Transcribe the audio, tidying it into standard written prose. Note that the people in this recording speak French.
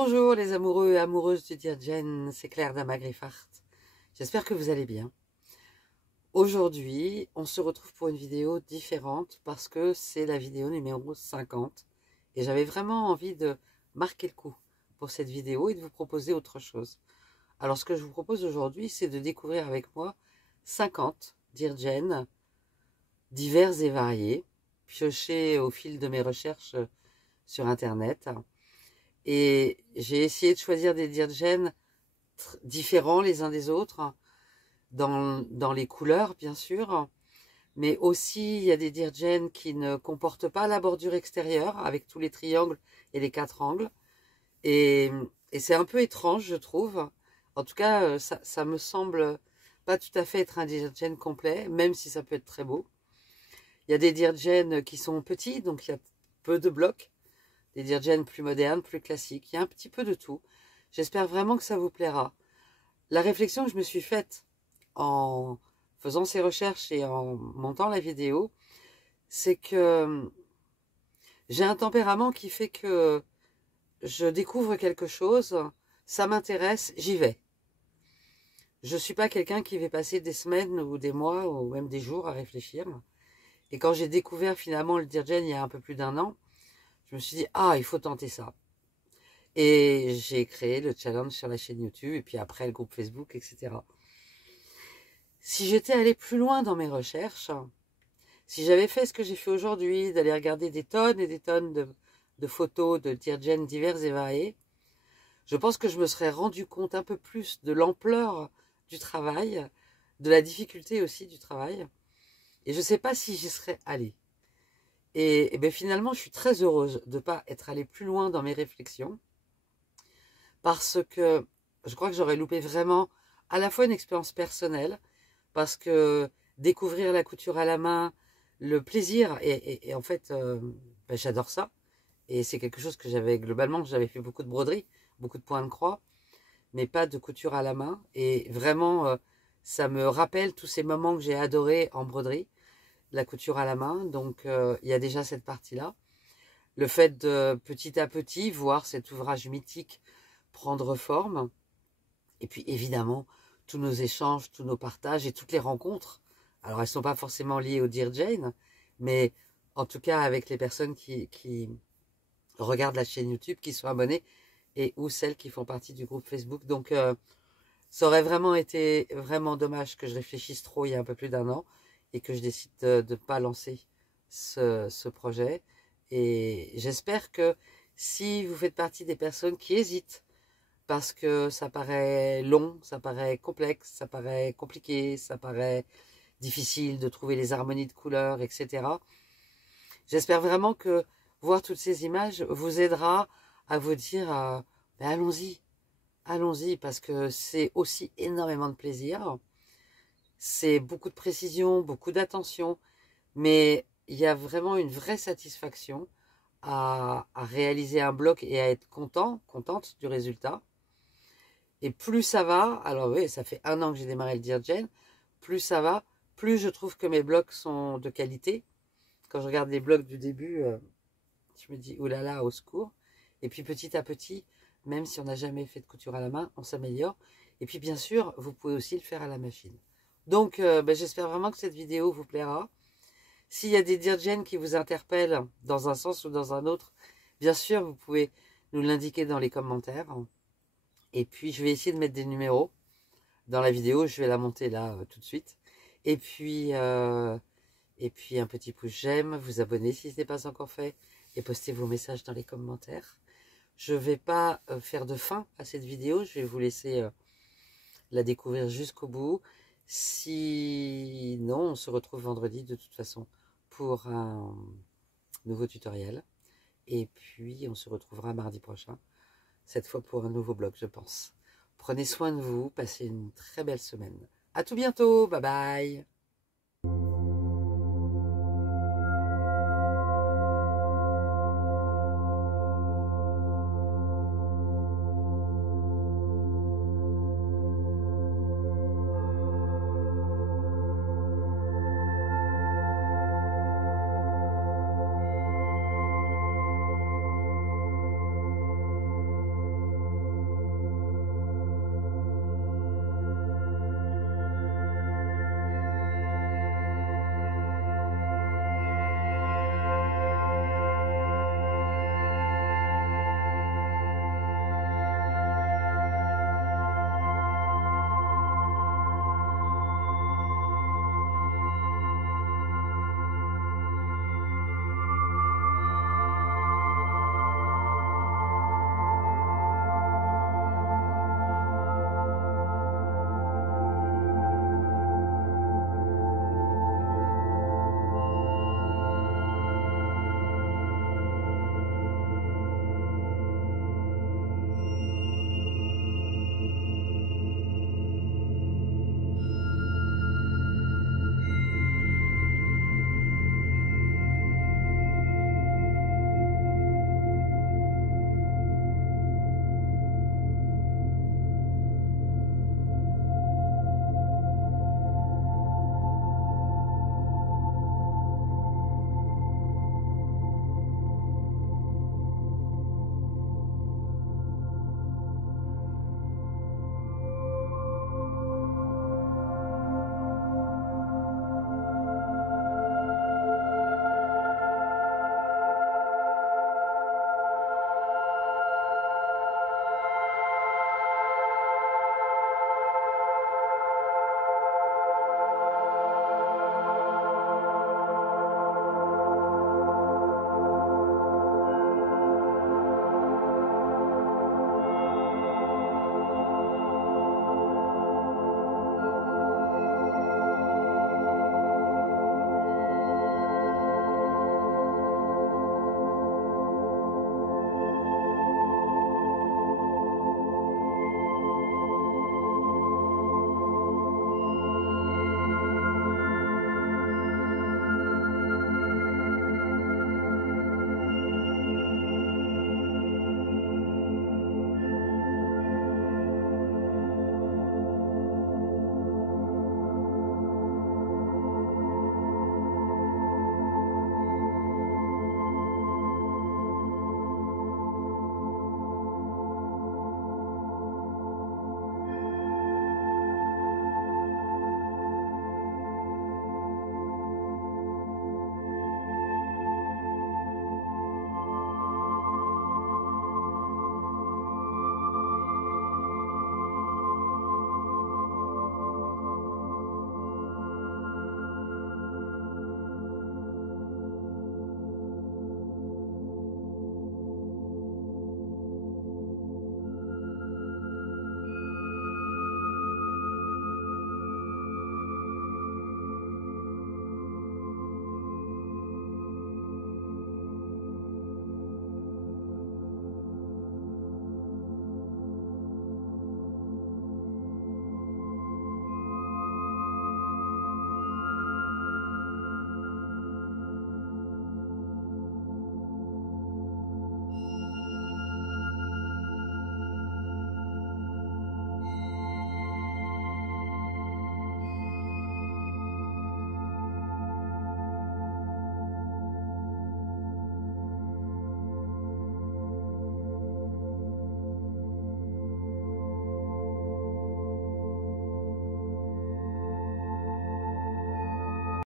Bonjour les amoureux et amoureuses du Dirgen, c'est Claire d'Ama-Griffart. J'espère que vous allez bien. Aujourd'hui, on se retrouve pour une vidéo différente parce que c'est la vidéo numéro 50 et j'avais vraiment envie de marquer le coup pour cette vidéo et de vous proposer autre chose. Alors ce que je vous propose aujourd'hui, c'est de découvrir avec moi 50 Dirgen divers et variés, piochés au fil de mes recherches sur internet. Et j'ai essayé de choisir des Dirgen différents les uns des autres, dans les couleurs bien sûr, mais aussi il y a des Dirgen qui ne comportent pas la bordure extérieure avec tous les triangles et les 4 angles. Et c'est un peu étrange je trouve. En tout cas, ça me semble pas tout à fait être un Dirgen complet, même si ça peut être très beau. Il y a des Dirgen qui sont petits, donc il y a peu de blocs. Des Dirgen plus modernes, plus classiques. Il y a un petit peu de tout. J'espère vraiment que ça vous plaira. La réflexion que je me suis faite en faisant ces recherches et en montant la vidéo, c'est que j'ai un tempérament qui fait que je découvre quelque chose, ça m'intéresse, j'y vais. Je ne suis pas quelqu'un qui va passer des semaines ou des mois ou même des jours à réfléchir. Et quand j'ai découvert finalement le Dirgen il y a un peu plus d'1 an, je me suis dit, ah, il faut tenter ça. Et j'ai créé le challenge sur la chaîne YouTube et puis après le groupe Facebook, etc. Si j'étais allée plus loin dans mes recherches, si j'avais fait ce que j'ai fait aujourd'hui, d'aller regarder des tonnes et des tonnes de photos de Dirgen divers et variés, je pense que je me serais rendu compte un peu plus de l'ampleur du travail, de la difficulté aussi du travail. Et je ne sais pas si j'y serais allée. Et bien finalement, je suis très heureuse de ne pas être allée plus loin dans mes réflexions, parce que je crois que j'aurais loupé vraiment à la fois une expérience personnelle, parce que découvrir la couture à la main, le plaisir, et en fait, ben, j'adore ça. Et c'est quelque chose que globalement, j'avais fait beaucoup de broderie, beaucoup de points de croix, mais pas de couture à la main. Et vraiment, ça me rappelle tous ces moments que j'ai adorés en broderie, la couture à la main. Donc, il y a déjà cette partie-là. Le fait de, petit à petit, voir cet ouvrage mythique prendre forme. Et puis, évidemment, tous nos échanges, tous nos partages et toutes les rencontres. Alors, elles ne sont pas forcément liées au Dirgen, mais en tout cas avec les personnes qui regardent la chaîne YouTube, qui sont abonnées, et ou celles qui font partie du groupe Facebook. Donc, ça aurait vraiment été vraiment dommage que je réfléchisse trop il y a un peu plus d'1 an et que je décide de ne pas lancer ce projet. Et j'espère que si vous faites partie des personnes qui hésitent, parce que ça paraît long, ça paraît complexe, ça paraît compliqué, ça paraît difficile de trouver les harmonies de couleurs, etc. J'espère vraiment que voir toutes ces images vous aidera à vous dire ben allons-y, allons-y, parce que c'est aussi énormément de plaisir, c'est beaucoup de précision, beaucoup d'attention, mais il y a vraiment une vraie satisfaction à réaliser un bloc et à être contente du résultat. Et plus ça va, alors oui, ça fait 1 an que j'ai démarré le Dirgen, plus ça va, plus je trouve que mes blocs sont de qualité. Quand je regarde les blocs du début, je me dis, oulala, au secours. Et puis petit à petit, même si on n'a jamais fait de couture à la main, on s'améliore. Et puis bien sûr, vous pouvez aussi le faire à la machine. Donc ben, j'espère vraiment que cette vidéo vous plaira. S'il y a des Dirgen qui vous interpellent dans un sens ou dans un autre, bien sûr, vous pouvez nous l'indiquer dans les commentaires. Et puis, je vais essayer de mettre des numéros dans la vidéo. Je vais la monter là tout de suite. Et puis un petit pouce j'aime, vous abonner si ce n'est pas encore fait et postez vos messages dans les commentaires. Je ne vais pas faire de fin à cette vidéo. Je vais vous laisser la découvrir jusqu'au bout. Sinon, on se retrouve vendredi de toute façon pour un nouveau tutoriel. Et puis, on se retrouvera mardi prochain, cette fois pour un nouveau vlog, je pense. Prenez soin de vous, passez une très belle semaine. À tout bientôt, bye bye.